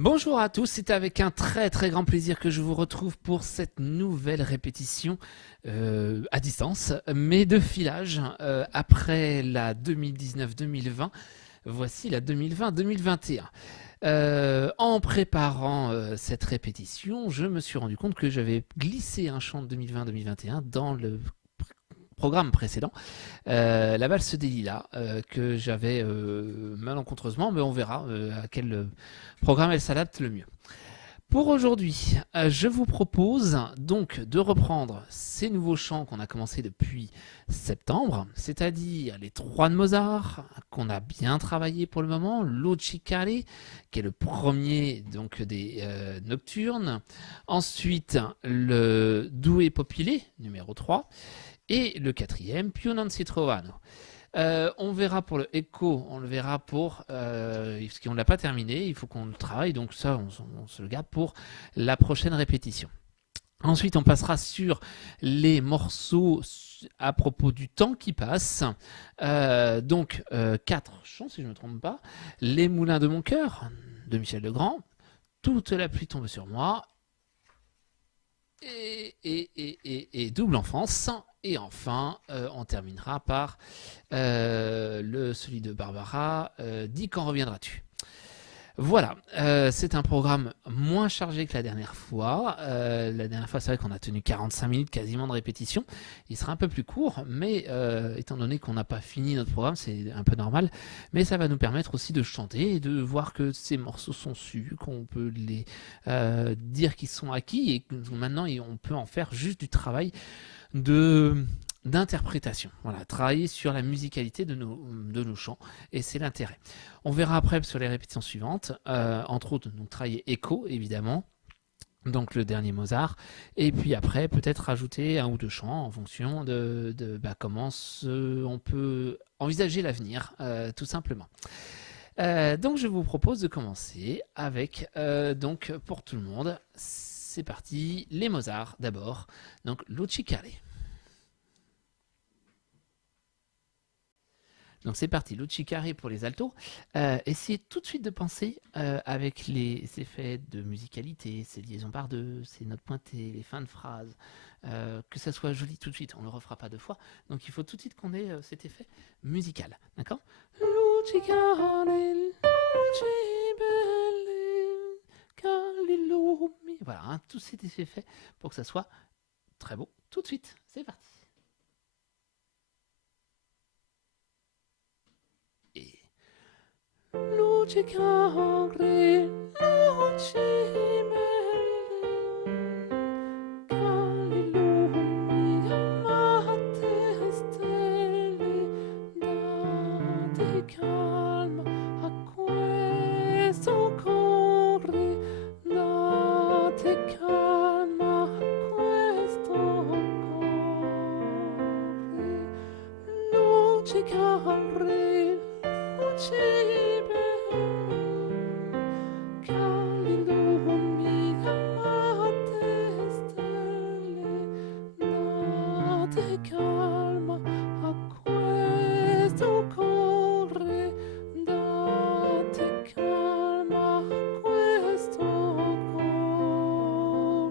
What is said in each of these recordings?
Bonjour à tous, c'est avec un très très grand plaisir que je vous retrouve pour cette nouvelle répétition à distance, mais de filage. Après la 2019-2020, voici la 2020-2021. En préparant cette répétition, je me suis rendu compte que j'avais glissé un chant de 2020-2021 dans le programme précédent, la valse des lilas, que j'avais malencontreusement, mais on verra à quel programme elle s'adapte le mieux. Pour aujourd'hui, je vous propose donc de reprendre ces nouveaux chants qu'on a commencé depuis septembre, c'est-à-dire les trois de Mozart, qu'on a bien travaillé pour le moment, l'Ocicale, qui est le premier donc des nocturnes, ensuite le Due Popile, numéro 3, et le quatrième, Più non si trovano. On verra pour le Echo, on le verra pour parce qu'on ne l'a pas terminé, il faut qu'on le travaille, donc ça on se le garde pour la prochaine répétition. Ensuite, on passera sur les morceaux à propos du temps qui passe. Donc, quatre chants, si je ne me trompe pas. Les moulins de mon cœur, de Michel Legrand. Toute la pluie tombe sur moi. Et double enfance. Et enfin, on terminera par celui de Barbara, Dis quand reviendras-tu. Voilà, c'est un programme moins chargé que la dernière fois. La dernière fois, c'est vrai qu'on a tenu 45 minutes quasiment de répétition. Il sera un peu plus court, mais étant donné qu'on n'a pas fini notre programme, c'est un peu normal. Mais ça va nous permettre aussi de chanter et de voir que ces morceaux sont sus, qu'on peut les dire qu'ils sont acquis et que maintenant on peut en faire juste du travail de d'interprétation. Voilà, travailler sur la musicalité de nos chants, et c'est l'intérêt. On verra après sur les répétitions suivantes, entre autres, donc travailler écho, évidemment, donc le dernier Mozart, et puis après, peut-être rajouter un ou deux chants en fonction de comment on peut envisager l'avenir, tout simplement. Donc je vous propose de commencer avec, donc pour tout le monde, c'est parti, les Mozart d'abord, donc Lucicale. Donc c'est parti, Lucicare pour les altos. Essayez tout de suite de penser avec les effets de musicalité, ces liaisons par deux, ces notes pointées, les fins de phrases, que ça soit joli tout de suite. On ne le refera pas deux fois. Donc il faut tout de suite qu'on ait cet effet musical. D'accord? Lucicare, lucibelle, calilumi. Voilà, hein, tous ces effets pour que ça soit très beau tout de suite. C'est parti. Et luci chiare, luci belle, cali lumi amate stelle, date calma a questo cuore, date calma a questo cuore, luci chiare, luci calma a questo cuore, date calma a questo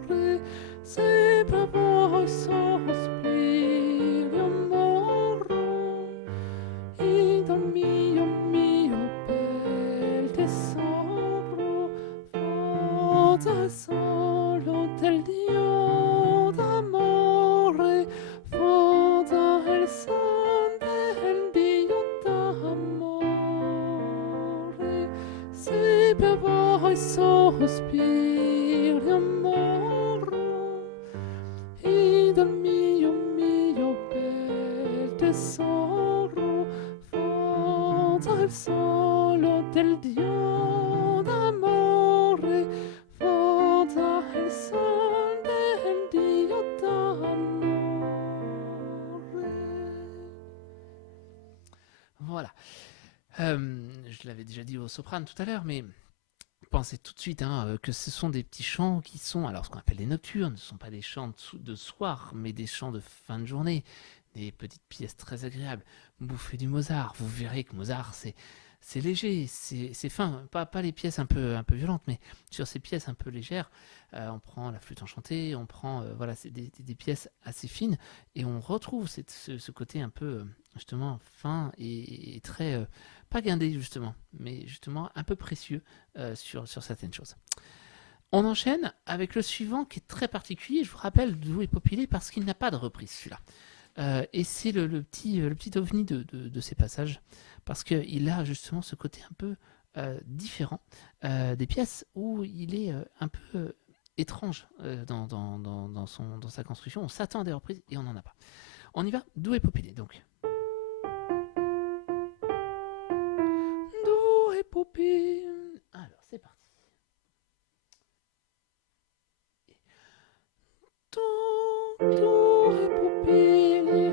cuore, sempre voi sospiri amoro, e dal mio bel tesoro, forza solo del Dio d'amore, forza il son del Dio d'amore, se per voi sospiri amoro, e dal mio bel tesoro, forza il solo del Dio d'amore, forza il son del Dio d'amore. Voilà. Je l'avais déjà dit au soprano tout à l'heure, mais pensez tout de suite que ce sont des petits chants qui sont, alors ce qu'on appelle des nocturnes, ce ne sont pas des chants de soir, mais des chants de fin de journée, des petites pièces très agréables. Bouffez du Mozart, vous verrez que Mozart, c'est léger, c'est fin, pas les pièces un peu violentes, mais sur ces pièces un peu légères, on prend la flûte enchantée, on prend voilà, c'est des pièces assez fines, et on retrouve ce côté un peu justement fin et très pas guindé justement, mais justement un peu précieux sur certaines choses. On enchaîne avec le suivant qui est très particulier. Je vous rappelle d'où est Popilé parce qu'il n'a pas de reprise celui-là. Et c'est le petit ovni de ces passages, parce qu'il a justement ce côté un peu différent des pièces où il est un peu étrange dans sa construction. On s'attend à des reprises et on n'en a pas. On y va, d'où est Popilé donc. D'où est Popilé. Alors c'est parti. D'où est Popilé.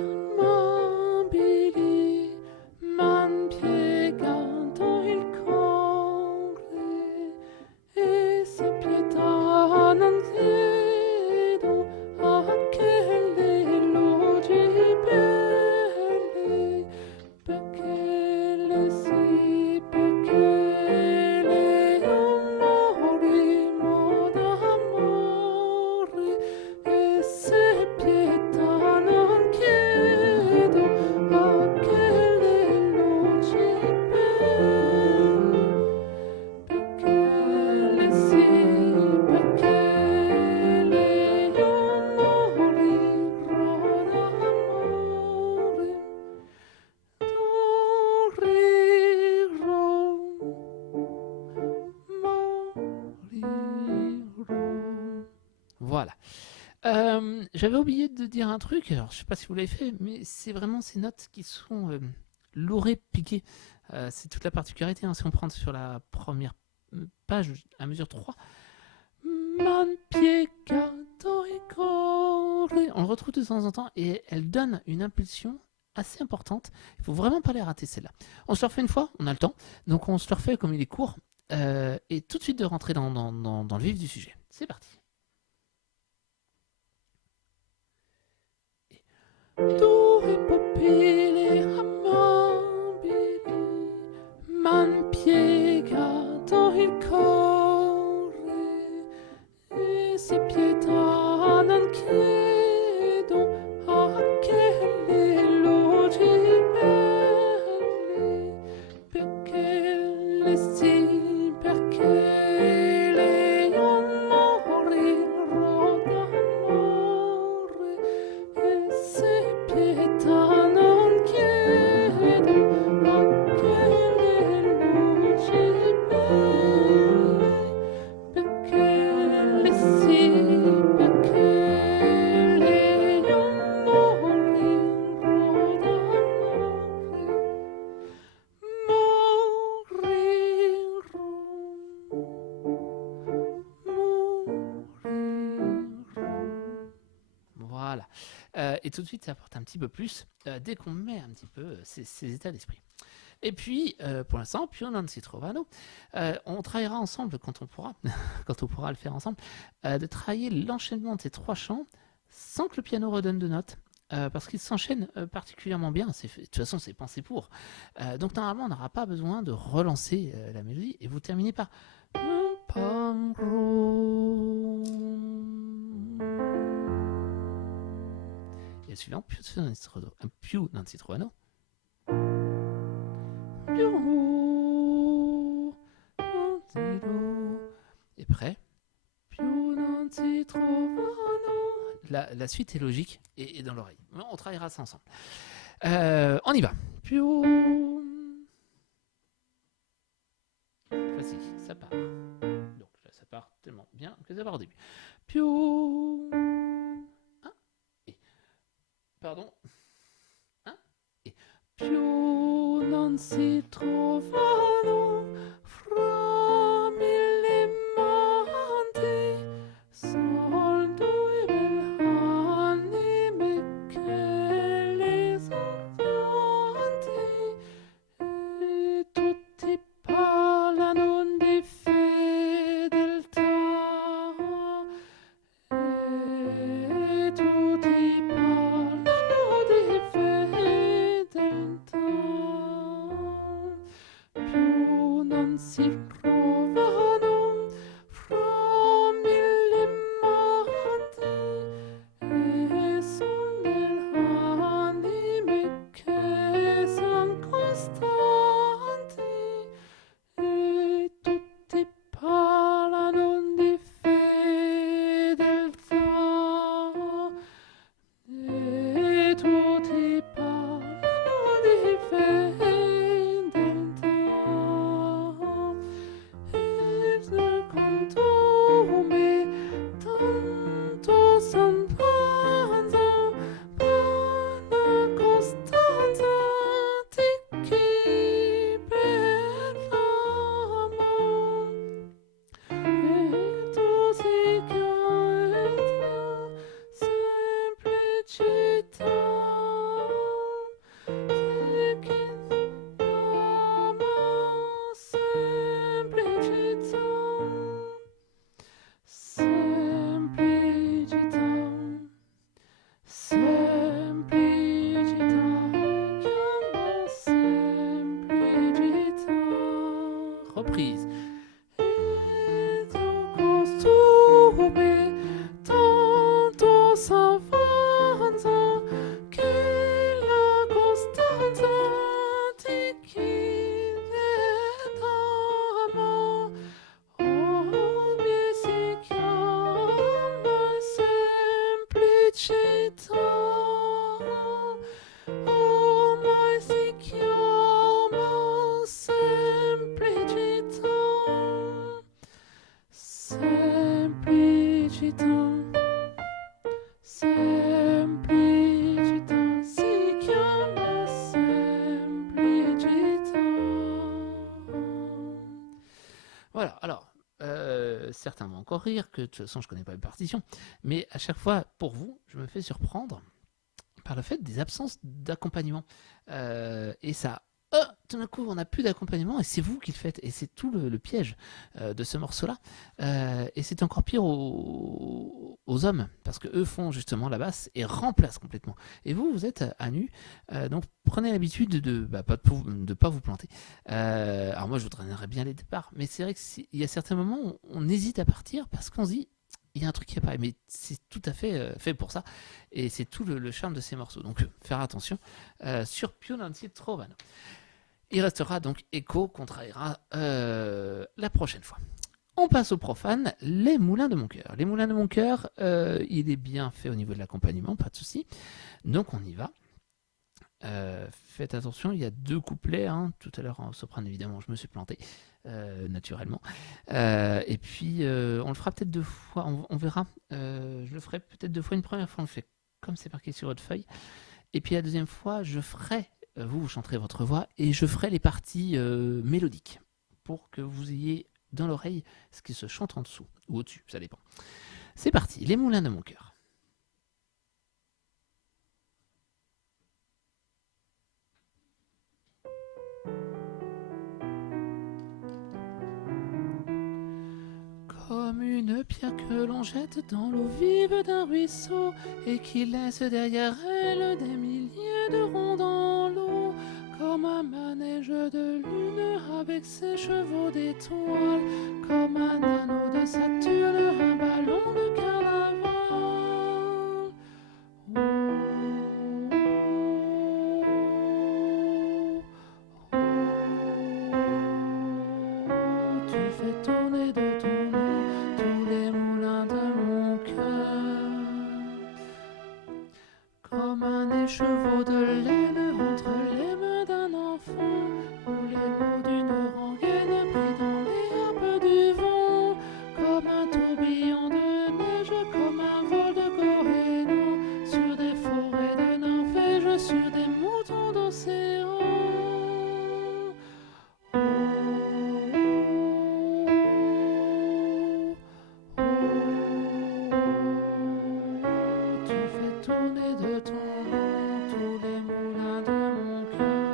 Man piegando il cuore e se pietà non chiedo a che le luci belle perché le sì perché le amori d'amore e se pietà non chiedo a che voilà. J'avais oublié de dire un truc, alors je sais pas si vous l'avez fait, mais c'est vraiment ces notes qui sont lourées, piquées. C'est toute la particularité, hein. Si on prend sur la première page à mesure 3, man piegato e corre. On le retrouve de temps en temps et elle donne une impulsion assez importante. Il faut vraiment pas les rater celle-là. On se le refait une fois, on a le temps, donc on se le refait comme il est court et tout de suite de rentrer dans le vif du sujet. C'est parti. Due pupille amabili m'han piegato il cuore e se pietà non chiedo a che le luci belle perché le sì perché le amori d'amore e se pietà non chiedo a che le luci belle perché le sì perché le amori moriront. Voilà. Et tout de suite, ça apporte un petit peu plus dès qu'on met un petit peu ces états d'esprit. Et puis, pour l'instant, Pio non si trovano, on travaillera ensemble quand on pourra, quand on pourra le faire ensemble, de travailler l'enchaînement de ces trois chants sans que le piano redonne de notes. Parce qu'ils s'enchaînent particulièrement bien. De toute façon, c'est pensé pour. Donc, normalement, on n'aura pas besoin de relancer la mélodie. Et vous terminez par. Et le suivant, più non si trovano. Et prêt. Più non si trovano. La suite est logique et dans l'oreille. On travaillera ça ensemble. On y va. Più. Voici, ça part. Donc là, ça part tellement bien que ça part au début. Più. Un et. Pardon. Un et. Più non si trovano fra mille monti sol due belle anime che le soffianti e tutti parlano di fedeltà e tutti parlano di fedeltà più Semplicita, Semplicita, si chiama Semplicita. Voilà, alors, certains vont encore rire, que de toute façon je connais pas les partitions, mais à chaque fois, pour vous, je me fais surprendre par le fait des absences d'accompagnement. Et ça, tout d'un coup, on n'a plus d'accompagnement et c'est vous qui le faites. Et c'est tout le piège de ce morceau-là. Et c'est encore pire aux hommes, parce qu'eux font justement la basse et remplacent complètement. Et vous, vous êtes à nu, donc prenez l'habitude de pas vous planter. Alors moi, je vous traînerais bien les départs, mais c'est vrai qu'il y a certains moments où on hésite à partir parce qu'on se dit, il y a un truc qui apparaît, mais c'est tout à fait fait pour ça. Et c'est tout le charme de ces morceaux. Donc, faire attention sur Più non si trovano. Il restera donc Echo qu'on travaillera la prochaine fois. On passe au profane, les moulins de mon cœur. Les moulins de mon cœur, il est bien fait au niveau de l'accompagnement, pas de souci. Donc, on y va. Faites attention, il y a 2 couplets. Hein. Tout à l'heure, en soprano, évidemment, je me suis planté. Naturellement. Et puis, on le fera peut-être 2 fois, on verra. Je le ferai peut-être 2 fois. Une première fois, on le fait comme c'est marqué sur votre feuille. Et puis la deuxième fois, je ferai, vous chanterez votre voix, et je ferai les parties mélodiques, pour que vous ayez dans l'oreille ce qui se chante en dessous, ou au-dessus, ça dépend. C'est parti, les moulins de mon cœur. Comme une pierre que l'on jette dans l'eau vive d'un ruisseau et qui laisse derrière elle des milliers de ronds dans l'eau. Comme un manège de lune avec ses chevaux d'étoiles. Comme un anneau de Saturne, un ballon de carnaval. Tu fais tourner de ton nom tous les moulins de mon cœur. Comme un écheveau de laine entre les mains d'un enfant, ou les mots d'une rengaine pris dans les harpes du vent. Comme un tourbillon de neige, comme un vol de goéland, sur des forêts de Norvège, sur des moutons d'océan. Tu fais tourner de ton nom tous les moulins de mon cœur.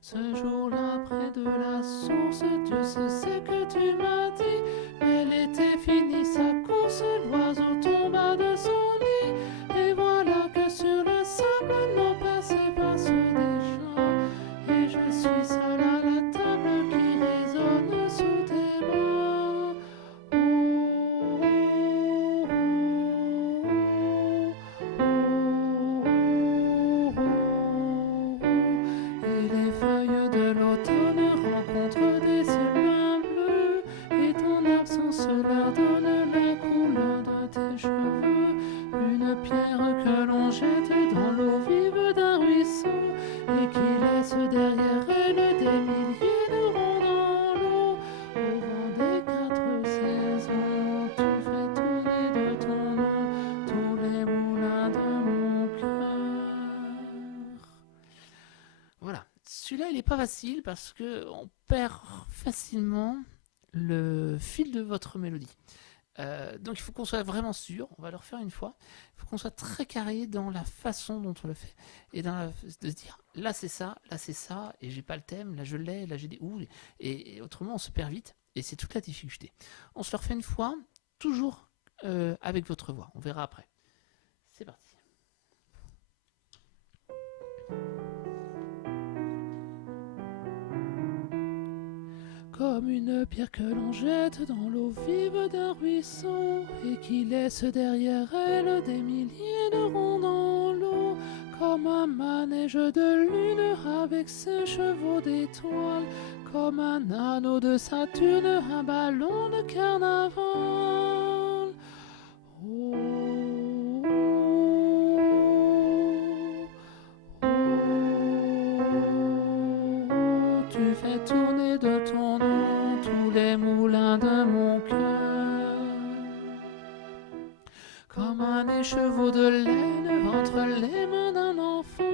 Ce jour-là, près de la source, tu sais ce que tu m'as dit. Mais l'été finit sa course, l'oiseau tomba de son nid. Et voilà que sur le sable, nos passés passent déjà. Et je suis seul à la table qui résonne sous tes bras. Et les feuilles de l'automne rencontrent des ciels bleus. Et ton absence leur donne la couleur de tes cheveux. Une pierre que l'on jette dans l'eau vive d'un ruisseau et qui laisse derrière elle des milliers de ronds dans l'eau. Au vent des 4 saisons, tu fais tourner de ton nom tous les moulins de mon cœur. Voilà, celui-là il n'est pas facile parce qu'on perd facilement le fil de votre mélodie. Donc il faut qu'on soit vraiment sûr, on va le refaire une fois, il faut qu'on soit très carré dans la façon dont on le fait, et de se dire, là c'est ça, et j'ai pas le thème, là je l'ai, là j'ai des ouh, et autrement on se perd vite, et c'est toute la difficulté. On se le refait une fois, toujours avec votre voix, on verra après. C'est parti. Comme une pierre que l'on jette dans l'eau vive d'un ruisseau et qui laisse derrière elle des milliers de ronds dans l'eau. Comme un manège de lune avec ses chevaux d'étoiles. Comme un anneau de Saturne, un ballon de carnaval. Oh. Tu fais tourner de ton nom tous les moulins de mon cœur. un écheveau de laine entre les mains d'un enfant,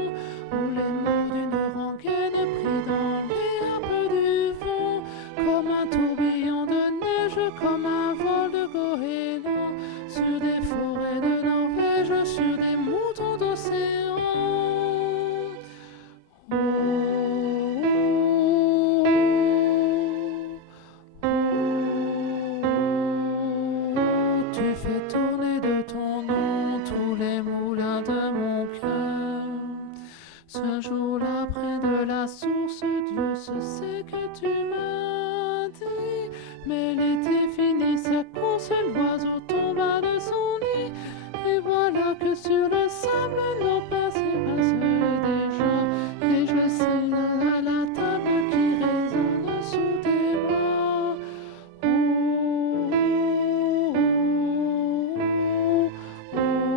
ou les mots d'une rengaine pris dans les harpes du vent, comme un tourbillon de neige, comme un vol de goéland, sur des forêts de Norvège, sur des moutons d'océan. Oh, tu fais tourner de ton nom tous les moulins de mon cœur. Ce jour-là, près de la source, Dieu se sait que tu m'as dit. Mais l'été fini sa course, l'oiseau tomba de son nid. Et voilà que sur le sable, nos pas s'effacent déjà. Et je sais à la table qui résonne sous tes bras. Oh, oh, oh, oh.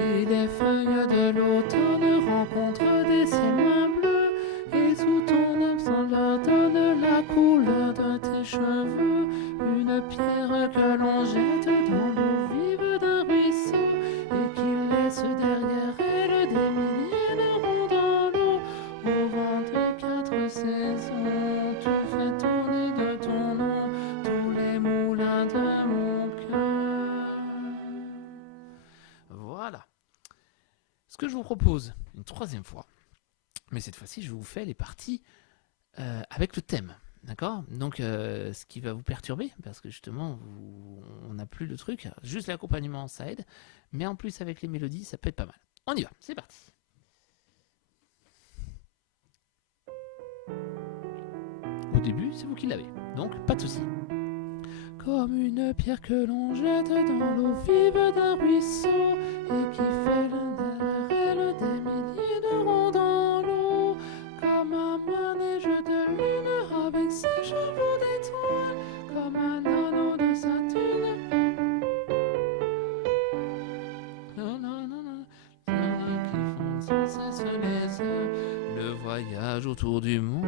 Et les feuilles de l'automne rencontrent des ciels moins bleus, et sous ton absence leur donne la couleur de tes cheveux. Une pierre que l'on jette dans l'eau vive d'un ruisseau, et qui laisse derrière elle des milliers de ronds dans l'eau. Au vent des quatre saisons, tu fais tourner de ton nom tous les moulins de mon cœur. Voilà. Ce que je vous propose une troisième fois, mais cette fois-ci, je vous fais les parties avec le thème. D'accord? Donc, ce qui va vous perturber, parce que justement, on n'a plus le truc. Juste l'accompagnement, ça aide. Mais en plus, avec les mélodies, ça peut être pas mal. On y va, c'est parti. Au début, c'est vous qui l'avez. Donc, pas de souci. Comme une pierre que l'on jette dans l'eau vive d'un ruisseau, et qui fait derrière elle des milliers de ronds dans l'eau, comme un manège de lune avec ses chevaux d'étoiles, comme un anneau de Saturne qui font sans cesse les heures, le voyage autour du monde,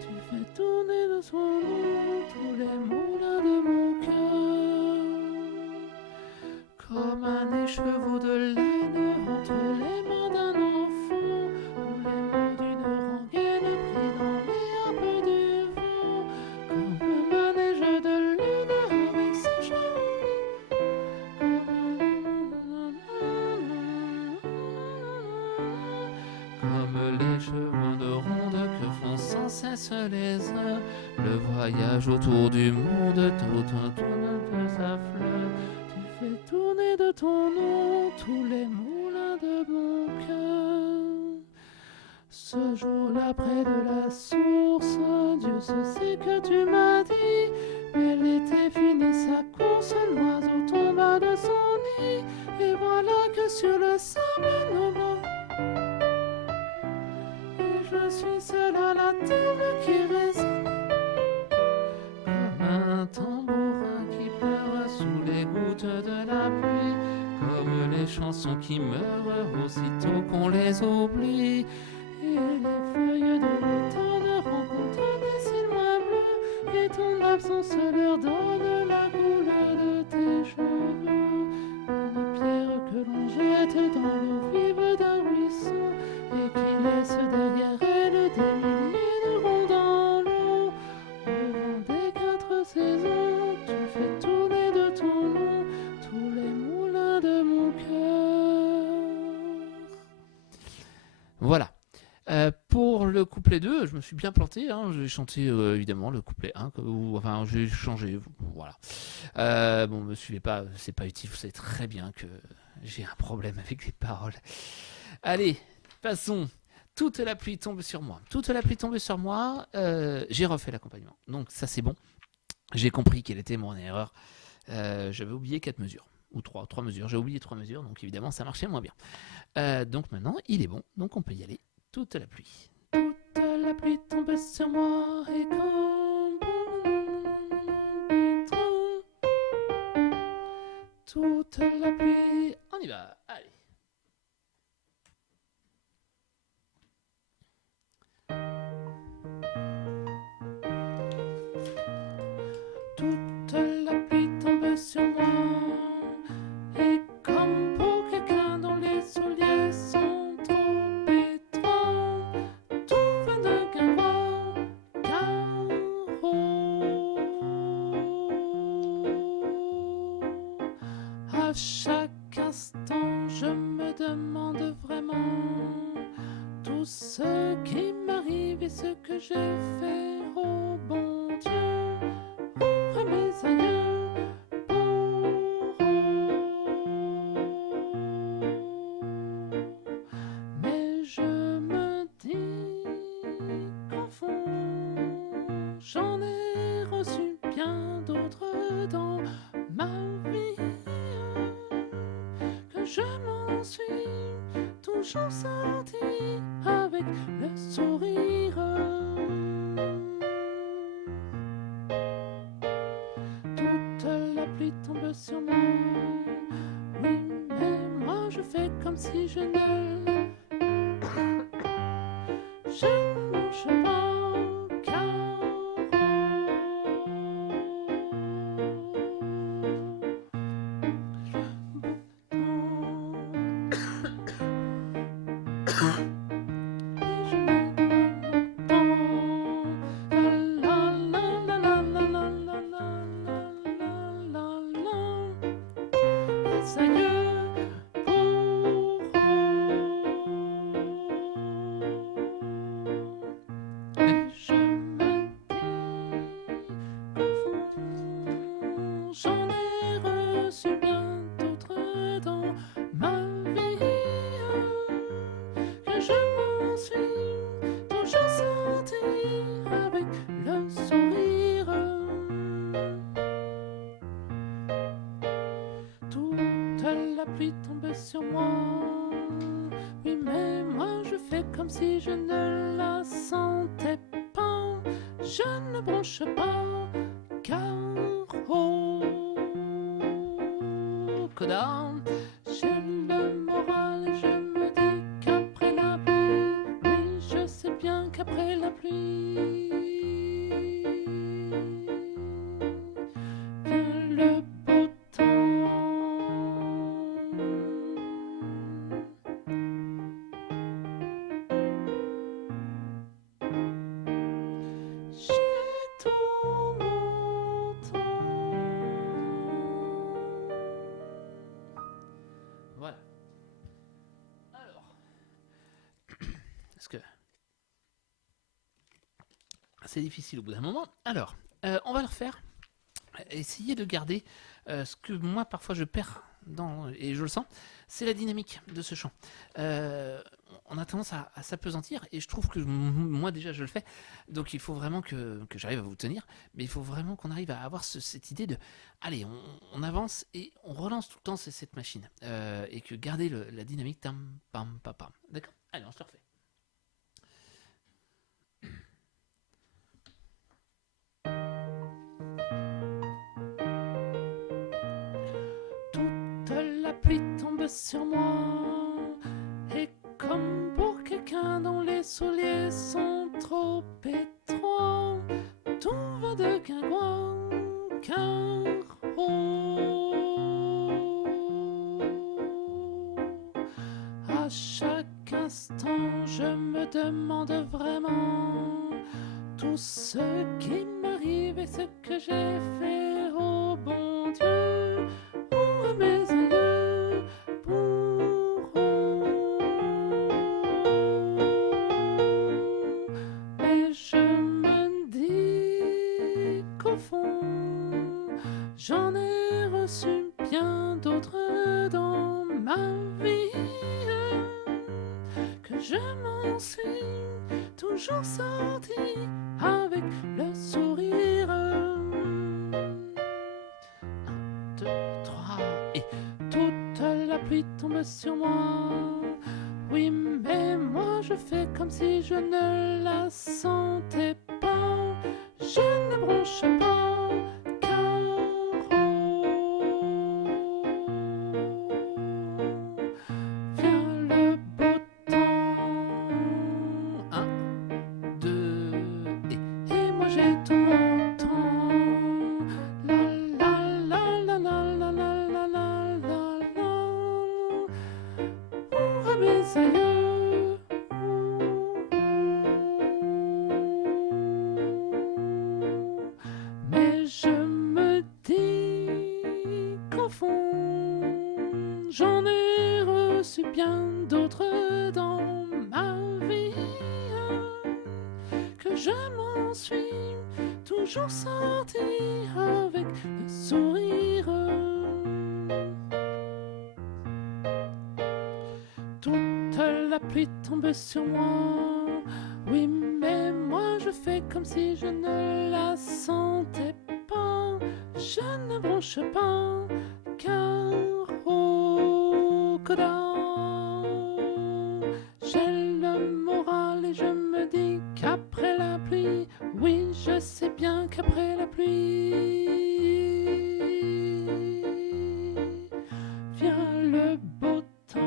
tu fais tourner de son nom tous les moulins de mon cœur, comme un écheveau de laine entre les mains d'un enfant, ou les mots d'une rengaine pris dans les harpes du vent, comme un manège de lune avec ses chevaux, comme les chemins de ronde que font sans cesse les heures, le voyage autour du monde, tout autour de sa fleur. Tu fais tourner de ton nom tous les moulins de mon cœur. Ce jour-là, près de la source, Dieu se sait que tu m'as dit. Mais l'été finit sa course, l'oiseau tomba de son nid. Et voilà que sur le sable, nos mains. Et je suis seul à la table qui résonne comme un tambourin qui pleure sous les gouttes de la pluie, comme les chansons qui meurent aussitôt qu'on les oublie. Et les feuilles de l'automne rencontrent des cils moins bleus, et ton absence leur donne la couleur de tes cheveux. Une pierre que l'on jette dans l'eau vive d'un ruisseau, et qui laisse derrière elle des milliers de ronds dans l'eau. Au vent des quatre saisons, tu fais tourner de ton nom tous les moulins de mon cœur. Voilà. Pour le couplet 2, je me suis bien planté. J'ai chanté évidemment le couplet 1, enfin j'ai changé. Voilà. Bon, me suivez pas, c'est pas utile. Vous savez très bien que j'ai un problème avec les paroles. Allez, passons. Toute la pluie tombe sur moi. Toute la pluie tombe sur moi. J'ai refait l'accompagnement. Donc ça c'est bon. J'ai compris quelle était mon erreur. J'avais oublié 4 mesures. Ou 3 mesures. J'ai oublié 3 mesures. Donc évidemment ça marchait moins bien. Donc maintenant il est bon. Donc on peut y aller. Toute la pluie. Toute la pluie tombe sur moi. Et quand toute la pluie. On y va. Allez. tout ce qui m'arrive et ce que j'ai fait, oh bon Dieu, à mes aïeux pour mais je me dis qu'au fond, j'en ai reçu bien d'autres dans ma vie, que je m'en suis toujours sorti avec le sourire. Toute la pluie tombe sur moi, oui, mais moi je fais comme si je ne bouge pas, car j'en ai reçu bien d'autres dans ma vie, que je m'en suis toujours sorti avec le sourire. Toute la pluie tombe sur moi, oui, mais moi je fais comme si je ne la sentais pas. Je ne bronche pas, car Koda, j'ai le moral et je me dis qu'après la pluie, oui, je sais bien qu'après la pluie vient le beau temps. J'ai tout mon temps. Voilà. Alors, parce que c'est difficile au bout d'un moment. Alors, on va le refaire. Essayer de garder ce que moi parfois je perds et je le sens, c'est la dynamique de ce chant. On a tendance à s'apesantir et je trouve que moi déjà je le fais, donc il faut vraiment que j'arrive à vous tenir, mais il faut vraiment qu'on arrive à avoir cette idée de allez, on avance et on relance tout le temps cette machine et que garder la dynamique tam pam pam pam. D'accord? Allez, on se le refait. La pluie tombe sur moi et comme pour quelqu'un dont les souliers sont trop étroits, tout va de guingouin, car à chaque instant je me demande vraiment tout ce qui m'arrive et ce que j'ai fait, oh bon Dieu, oh à mes aïeux pour mais je me dis qu'au fond j'en ai reçu bien d'autres dans ma vie, que je m'en suis toujours sorti avec le sourire. 1, 2, 3 et toute la pluie tombe sur moi. Oui, mais moi je fais comme si je ne la sentais pas. Je ne bronche pas, car vient le beau temps. 1, 2 et moi j'ai tout mon temps. La la la la la la la la la la la. Oh, à mes aïeux. Mais je me dis qu'au fond j'en ai reçu bien d'autres dans ma vie, je m'en suis toujours sorti avec le sourire. Toute la pluie tombe sur moi, oui, mais moi je fais comme si je ne la sentais pas. Je ne bronche pas, car au Koda, j'ai le moral et je me dis qu'après la pluie, oui, je sais bien qu'après la pluie vient le beau temps.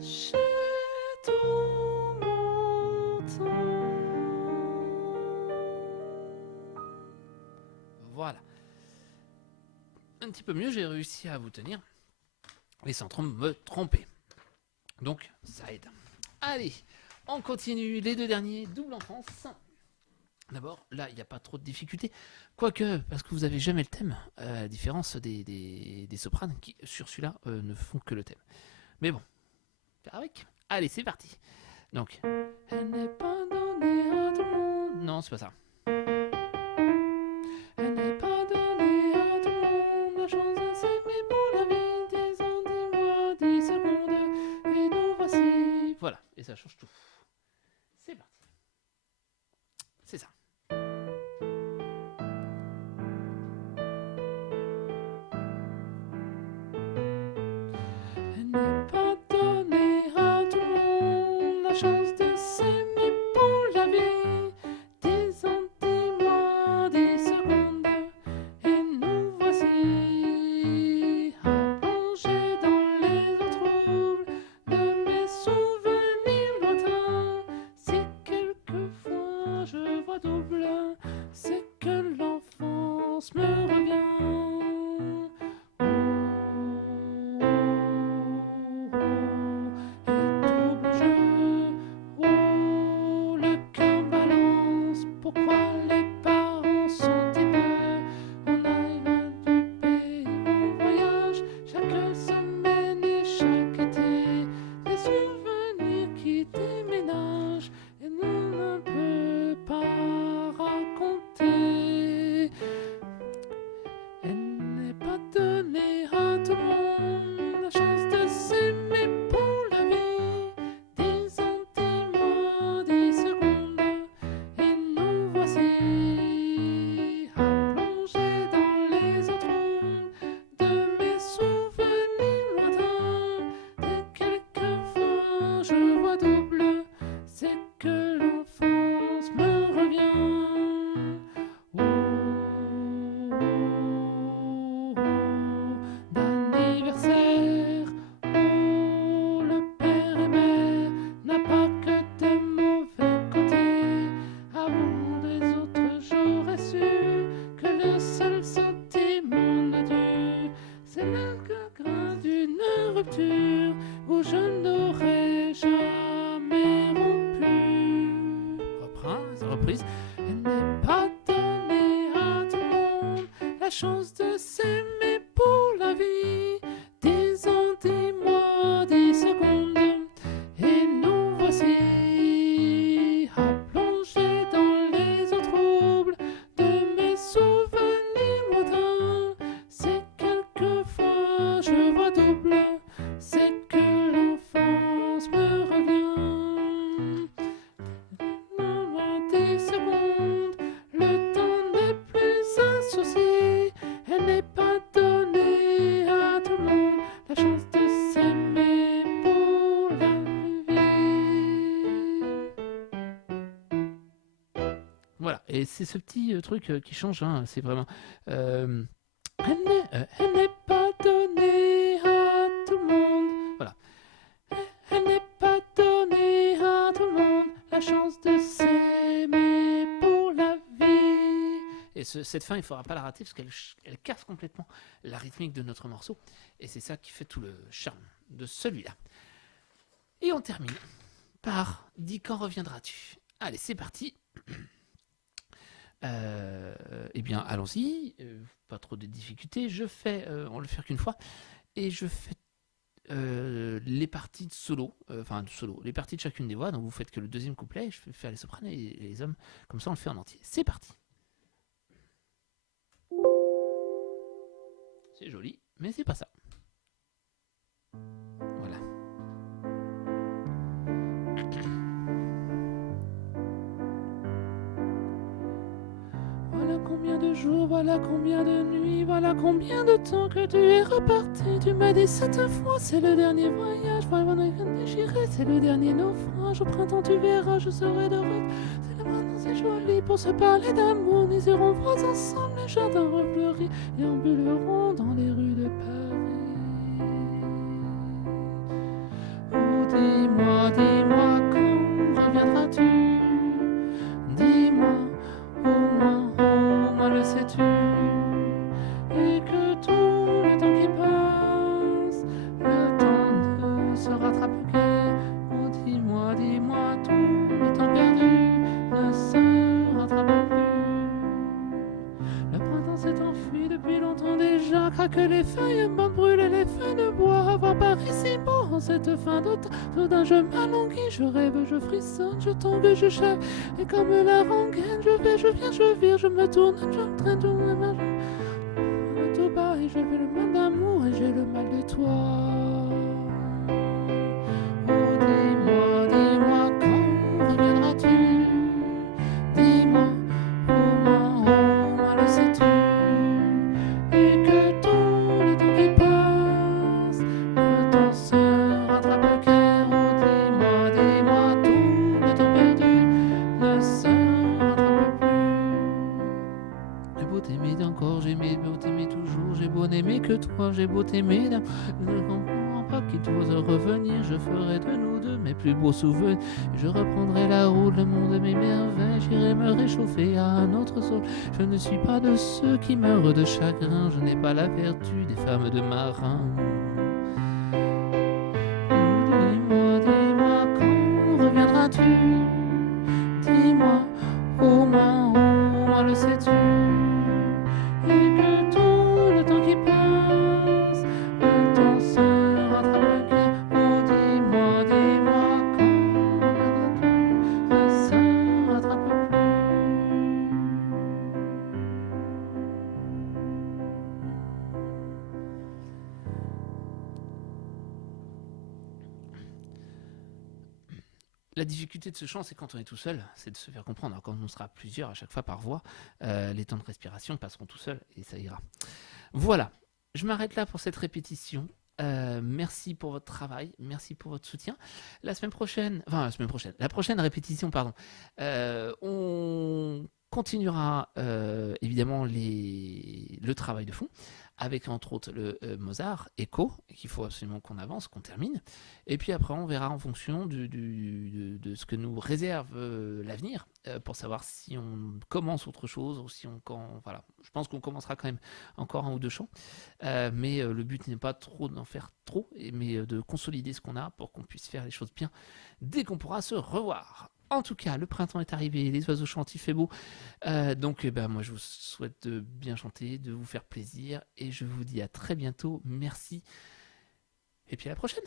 J'ai tout mon temps. Voilà. Un petit peu mieux, j'ai réussi à vous tenir. Et sans trop me tromper. Donc, ça aide. Allez, on continue. Les deux derniers, double en France. D'abord, là, il n'y a pas trop de difficultés. Quoique, parce que vous n'avez jamais le thème, à la différence des sopranes qui, sur celui-là, ne font que le thème. Mais bon, faire avec. Allez, c'est parti. Donc, elle n'est pas donnée à tout le monde. Non, c'est pas ça. Elle n'est pas donnée à tout le monde la chance de s'aimer pour la vie. 10 ans, 10 mois, 10 secondes, et nous voici. Voilà, et ça change tout. C'est parti. C'est ça. Elle n'est pas donnée à tout le monde la chance de s'aimer pour la vie. 10 ans, 10 mois, 10 secondes, et nous voici à plonger dans les eaux troubles de mes souvenirs lointains. Si quelquefois je vois double, c'est que l'enfance me revient. Et double jeu, oh, le cœur balance. Pourquoi les parents sont hideux? On arrive du pays, on voyage chaque semaine et chaque été. Des souvenirs qui déménagent et nous ne peut pas raconter. Elle n'est pas donnée à tout le monde la chance de s'aimer pour la vie. 10 ans, 10 mois, 10 secondes, et nous voici à plonger dans les eaux troubles de mes souvenirs lointains. Dès quelquefois je vois double, c'est que l'enfance me revient. D'anniversaire, oh, le père et mère n'a pas que de mauvais côtés. Avant des autres, j'aurais su que le seul sentiment d'adieu, c'est le chagrin d'une rupture où je n'aurais jamais rompu. Reprise. Elle n'est pas donnée à tout le monde la chance de s'aimer pour la vie. 10 ans, 10 mois, 10 secondes, et nous voici à plonger dans les eaux troubles de mes souvenirs lointains. C'est quelquefois je vois double, c'est que l'enfance me revient. 10 secondes, le temps n'est plus un souci. Elle n'est pas donnée à tout le monde la chance de s'aimer pour la vie. Voilà, et c'est ce petit truc qui change, hein, c'est vraiment. Elle n'est pas donnée à tout le monde. Voilà. Elle n'est pas donnée à tout le monde la chance de s'aimer pour la vie. Et cette fin, il ne faudra pas la rater parce qu'elle casse complètement la rythmique de notre morceau. Et c'est ça qui fait tout le charme de celui-là. Et on termine par Dis quand reviendras-tu. Allez, c'est parti. Eh bien, allons-y. Pas trop de difficultés. On le fait qu'une fois, et je fais les parties de solo, les parties de chacune des voix. Donc vous faites que le deuxième couplet. Je fais faire les sopranes et les hommes. Comme ça, on le fait en entier. C'est parti. C'est joli, mais c'est pas ça. Voilà. Voilà combien de jours, voilà combien de nuits, voilà combien de temps que tu es reparti. Tu m'as dit cette fois, c'est le dernier voyage. Voilà, déchiré, c'est le dernier naufrage. Au printemps, tu verras, je serai de retour. C'est le maintenant, c'est joli pour se parler d'amour. Nous irons voir ensemble les jardins refleuris et ambulerons dans les rues de Paris. Oh, dis-moi, dis-moi, quand reviendras-tu? Dis-moi, au moins le sais-tu? Et que tout le temps qui passe, le temps ne se rattrape guère. Oh, dis-moi, dis-moi, tout le temps perdu ne se rattrape plus. Le printemps s'est enfui depuis longtemps déjà. Craquent les feuilles, brûlent les feux de bois. Voir Paris si beau en cette fin d'automne. Soudain je m'alanguis, je rêve, je frissonne, je tombe, je chève. Et comme la rengaine, je vais, je viens, je vire, je me tourne, je me traîne, je me tout bas et je fais le mal d'amour et j'ai le mal de toi. Oh, dis-moi, dis-moi, quand reviendras-tu? Dis-moi, au moins le sais-tu? Et que tout le temps qui passe, le temps se rattrape guère. Oh, dis-moi, dis-moi, tout le temps perdu ne se rattrape plus. J'ai beau t'aimer encore, j'ai beau t'aimer toujours, j'ai beau n'aimer que toi, j'ai beau t'aimer d'amour. Je ne comprends pas qu'il t'ose revenir, je ferai de nous deux mes plus beaux souvenirs. Je reprendrai la route, le monde de mes merveilles, j'irai me réchauffer à un autre sol. Je ne suis pas de ceux qui meurent de chagrin, je n'ai pas la vertu des femmes de marins. Dis-moi, dis-moi, quand reviendras-tu? Dis-moi, au moins le sais-tu? Et que tout le temps qui passe, le temps se rattrape guère. Oh, dis-moi, dis-moi, quand reviendras-tu? Ne se rattrape plus. La difficulté de ce chant, c'est quand on est tout seul, c'est de se faire comprendre. Alors, quand on sera plusieurs à chaque fois par voix, les temps de respiration passeront tout seuls et ça ira. Voilà, je m'arrête là pour cette répétition. Merci pour votre travail, merci pour votre soutien. La prochaine répétition, pardon. On continuera évidemment le travail de fond, avec entre autres le Mozart Echo, qu'il faut absolument qu'on avance, qu'on termine. Et puis après, on verra en fonction de ce que nous réserve l'avenir, pour savoir si on commence autre chose ou si voilà. Je pense qu'on commencera quand même encore un ou deux chants, mais le but n'est pas trop d'en faire trop, mais de consolider ce qu'on a pour qu'on puisse faire les choses bien dès qu'on pourra se revoir. En tout cas, le printemps est arrivé, les oiseaux chantent, il fait beau. Donc moi je vous souhaite de bien chanter, de vous faire plaisir, et je vous dis à très bientôt. Merci, et puis à la prochaine.